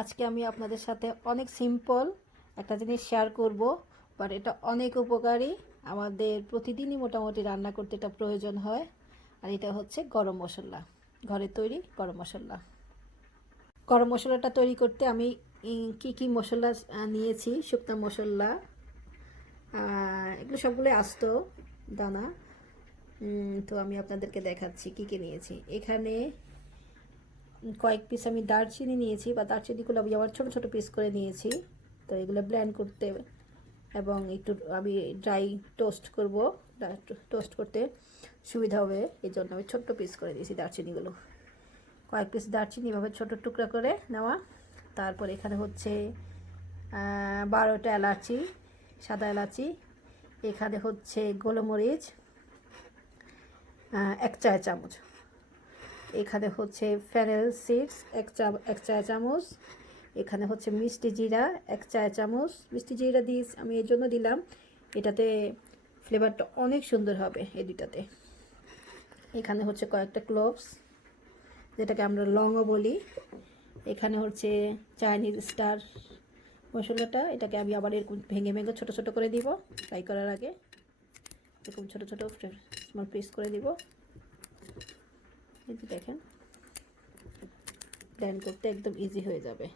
আজকে আমি আপনাদের সাথে অনেক সিম্পল একটা জিনিস শেয়ার করব, বাট এটা অনেক উপকারী। আমাদের প্রতিদিনই মোটামুটি রান্না করতে এটা প্রয়োজন হয়। আর এটা হচ্ছে গরম মশলা, ঘরে তৈরি গরম মশলা। গরম মশলাটা তৈরি করতে আমি কি মশলা নিয়েছি, শুকনো মশলা, এগুলো সবগুলো আস্ত দানা। তো আমি আপনাদেরকে দেখাচ্ছি কি নিয়েছি। এখানে কয়েক পিস আমি দারচিনি নিয়েছি, বা দারচিনিগুলো আমি আবার ছোটো ছোটো পিস করে নিয়েছি। তো এগুলো ব্লেন্ড করতে এবং একটু আমি ড্রাই টোস্ট করতে সুবিধা হবে, এই জন্য আমি ছোট্ট পিস করে দিয়েছি দারচিনিগুলো। কয়েক পিস দারচিনি এভাবে ছোটো টুকরা করে নেওয়া। তারপর এখানে হচ্ছে 12টা এলাচি, সাদা এলাচি। এখানে হচ্ছে গোলমরিচ 1 চা চামচ। এখানে হচ্ছে ফেনেল সিডস 1 চা চামচ। এখানে হচ্ছে মিষ্টি জিরা 1 চা চামচ। মিষ্টি জিরা দিয়ে আমি এই জন্য দিলাম, এটাতে ফ্লেভারটা অনেক সুন্দর হবে এই দুটাতে। এখানে হচ্ছে কয়েকটা ক্লোভস, যেটাকে আমরা লংও বলি। এখানে হচ্ছে চাইনিজ স্টার মশলাটা, এটাকে আমি আবার এরকম ভেঙে ছোটো ছোটো করে দিব ফ্রাই করার আগে। এরকম ছোটো ছোটো স্মল পিস করে দিব। এই যে দেখেন, ব্লেন্ড করতে একদম ইজি হয়ে যাবে।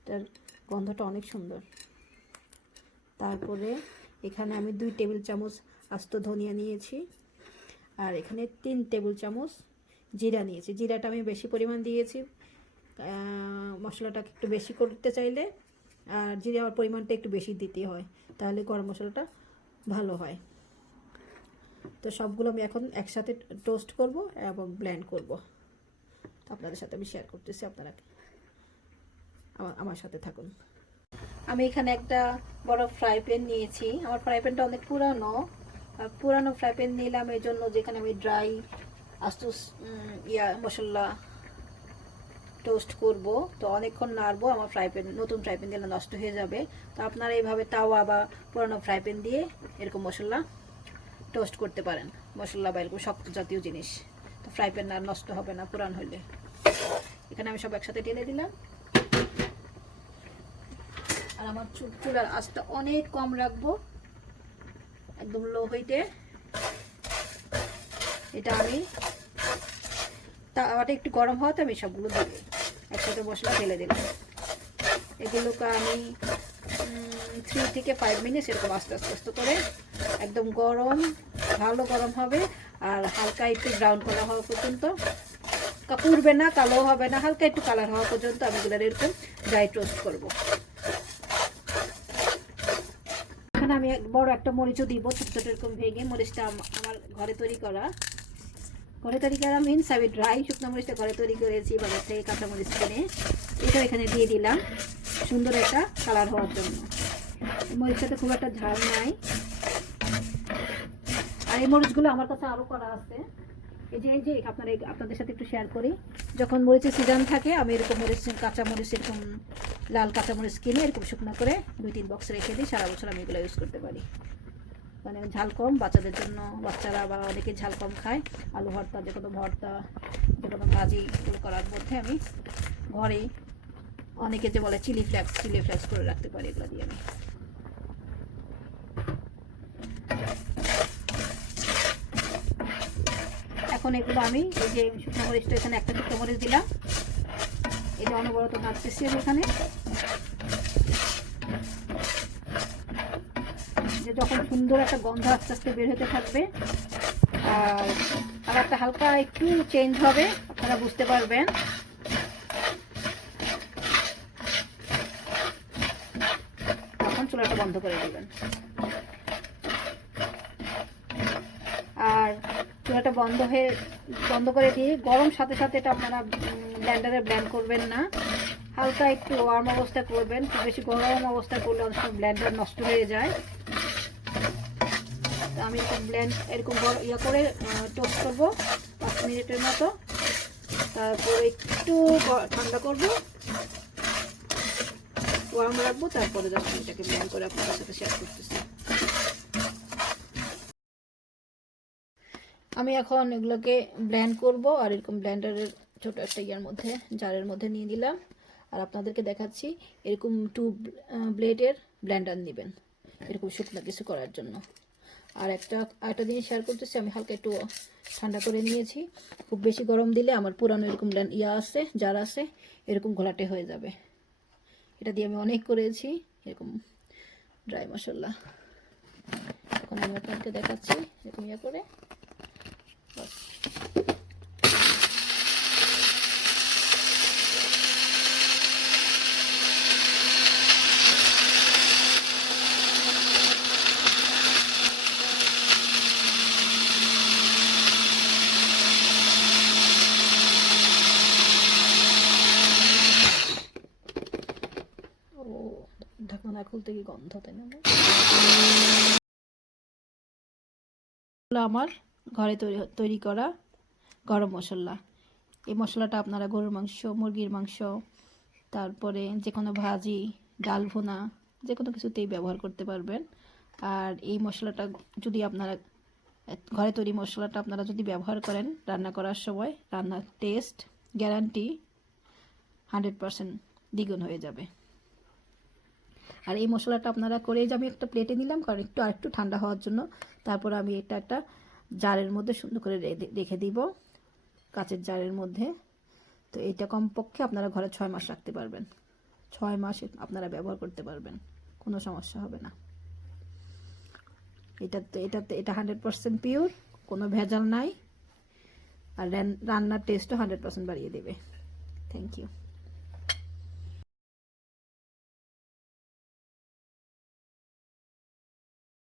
এটার গন্ধটা অনেক সুন্দর। তারপরে এখানে আমি 2 টেবিল চামচ আস্ত ধনিয়া নিয়েছি, আর এখানে 3 টেবিল চামচ জিরা নিয়েছি। জিরাটা আমি বেশি পরিমাণ দিয়েছি, মশলাটাকে একটু বেশি করতে চাইলে আর জিরার পরিমাণটা একটু বেশি দিতে হয়, তাহলে গরম মশলাটা ভালো হয়। তো সবগুলো আমি এখন একসাথে টোস্ট করব এবং ব্লেন্ড করব। আপনাদের সাথে আমি শেয়ার করতেছি, আপনারা আমার সাথে থাকুন। আমি এখানে একটা বড় ফ্রাই প্যান নিয়েছি। আমার ফ্রাই প্যানটা অনেক পুরানো ফ্রাই প্যান নিলাম এই জন্য, যেখানে আমি ড্রাই আস্ত মশলা টোস্ট করব। তো অনেকক্ষণ নাড়বো, আমার নতুন ফ্রাই প্যান দিলে নষ্ট হয়ে যাবে। তো আপনারা এইভাবে তাওয়া বা পুরানো ফ্রাই প্যান দিয়ে এরকম মশলা টোস্ট করতে পারেন, মশলা বা এরকম শক্ত জাতীয় জিনিস। তো ফ্রাই প্যান আর নষ্ট হবে না পুরান হলে। এখানে আমি সব একসাথে ঢেলে দিলাম। আর আমার চুলার আঁচটা অনেক কম রাখবো, একদম লো হিটে। এটা আমি তাওয়াটা একটু গরম হওয়াতে আমি সবগুলো দিই, একসাথে মশলা ঢেলে দিলাম। এগুলোকে আমি 3 থেকে 5 মিনিট এরকম আস্তে আস্তে করে একদম ভালো গরম হবে। আর হালকা একটু ব্রাউন কালার হওয়া পর্যন্ত, পুড়বে না, কালো হবে না, হালকা একটু কালার হওয়া পর্যন্ত আমি এগুলো এরকম ড্রাই টোস্ট করব। এখানে আমি বড় একটা মরিচও দিব, ছোট ছোট এরকম ভেঙে। মরিচটা আমার ঘরে তৈরি করা মিনস আমি ড্রাই শুকনো মরিচটা ঘরে তৈরি করেছি, বাজার থেকে কাঁচা মরিচ কিনে। এটা এখানে দিয়ে দিলাম সুন্দর একটা কালার হওয়ার জন্য। মরিচটাতে খুব একটা ঝাল নাই। আর এই মরিচগুলো আমার কাছে আরও করা আছে। এই যে আপনাদের সাথে একটু শেয়ার করি। যখন মরিচের সিজন থাকে আমি এরকম কাঁচা মরিচ, এরকম লাল কাঁচা মরিচ কিনে এরকম শুকনো করে 2-3 বক্স রেখে দিই। সারা বছর আমি এগুলো ইউজ করতে পারি। মানে ঝাল কম বাচ্চাদের জন্য, বাচ্চারা বা অনেকে ঝাল কম খায়। আলু ভর্তা, যে কোনো ভাজি এগুলো করার মধ্যে আমি ঘরেই, অনেকে যে বলে চিলি ফ্লেক্স করে রাখতে পারি এগুলো দিয়ে আমি। এখন এগুলো আমি এই যে শুকনো মরিচটা, এখানে একটা শুকনো মরিচ দিলাম। এটা অনবরত নাড়তেছি আমি এখানে। যে যখন সুন্দর একটা গন্ধ আস্তে আস্তে বের হতে থাকবে আর কালারটা হালকা একটু চেঞ্জ হবে, আপনারা বুঝতে পারবেন। তখন চুলাটা বন্ধ করে দিবেন। আর চুলাটা বন্ধ করে দিয়ে গরম সাথে সাথে এটা আপনারা ব্লেন্ডারে ব্লেন্ড করবেন না, হালকা একটু ওয়ার্ম অবস্থায় করবেন। খুব বেশি গরম অবস্থায় করলে অনেক সময় ব্লেন্ডার নষ্ট হয়ে যায়। তো আমি এরকম করে টোস্ট করবো 5 মিনিটের মতো। তারপর একটু ঠান্ডা করবো, ওয়ার্ম রাখবো। তারপরে যখন এটাকে ব্লেন্ড করে আপনাদের সাথে শেয়ার করতেছি। আমি এখন এগুলোকে ব্লেন্ড করব, আর এরকম ব্লেন্ডারের ছোট একটা ইয়ার মধ্যে জারের মধ্যে নিয়ে নিলাম। আর আপনাদেরকে দেখাচ্ছি এরকম 2 ব্লেডের ব্লেন্ডার নেবেন এরকম শুকনো কিছু করার জন্য। আর একটা জিনিস শেয়ার করতেছি, আমি হালকা একটু ঠান্ডা করে নিয়েছি। খুব বেশি গরম দিলে আমার পুরানো এরকম জার আছে এরকম ঘোলাটে হয়ে যাবে। এটা দিয়ে আমি অনেক করেছি এরকম ড্রাই মশলা। এখন আমি আপনাদেরকে দেখাচ্ছি এরকম ইয়ে করে। বাস ঢাকনা না খুলতে কি গন্ধ, তাই না? আমার ঘরে তৈরি করা গরম মশলা। এই মশলাটা আপনারা গরুর মাংস, মুরগির মাংস, তারপরে যে কোনো ভাজি, ডাল ভুনা, যে কোনো কিছুতেই ব্যবহার করতে পারবেন। আর এই মশলাটা যদি আপনারা ঘরে তৈরি মশলাটা আপনারা যদি ব্যবহার করেন রান্না করার সময়, রান্নার টেস্ট গ্যারান্টি 100% দ্বিগুণ হয়ে যাবে। আর এই মশলাটা আপনারা করে যে আমি একটা প্লেটে নিলাম, কারণ আরেকটু ঠান্ডা হওয়ার জন্য। তারপর আমি এটা একটা জারের মধ্যে সুন্দর করে রেখে দিব, কাচের জারের মধ্যে। তো এটা কমপক্ষে আপনারা ঘরে 6 মাস রাখতে পারবেন। 6 মাস আপনারা ব্যবহার করতে পারবেন, কোনো সমস্যা হবে না। এটা 100% পিওর, কোনো ভেজাল নাই। আর রান্নার টেস্টও 100% বাড়িয়ে দেবে। Thank you.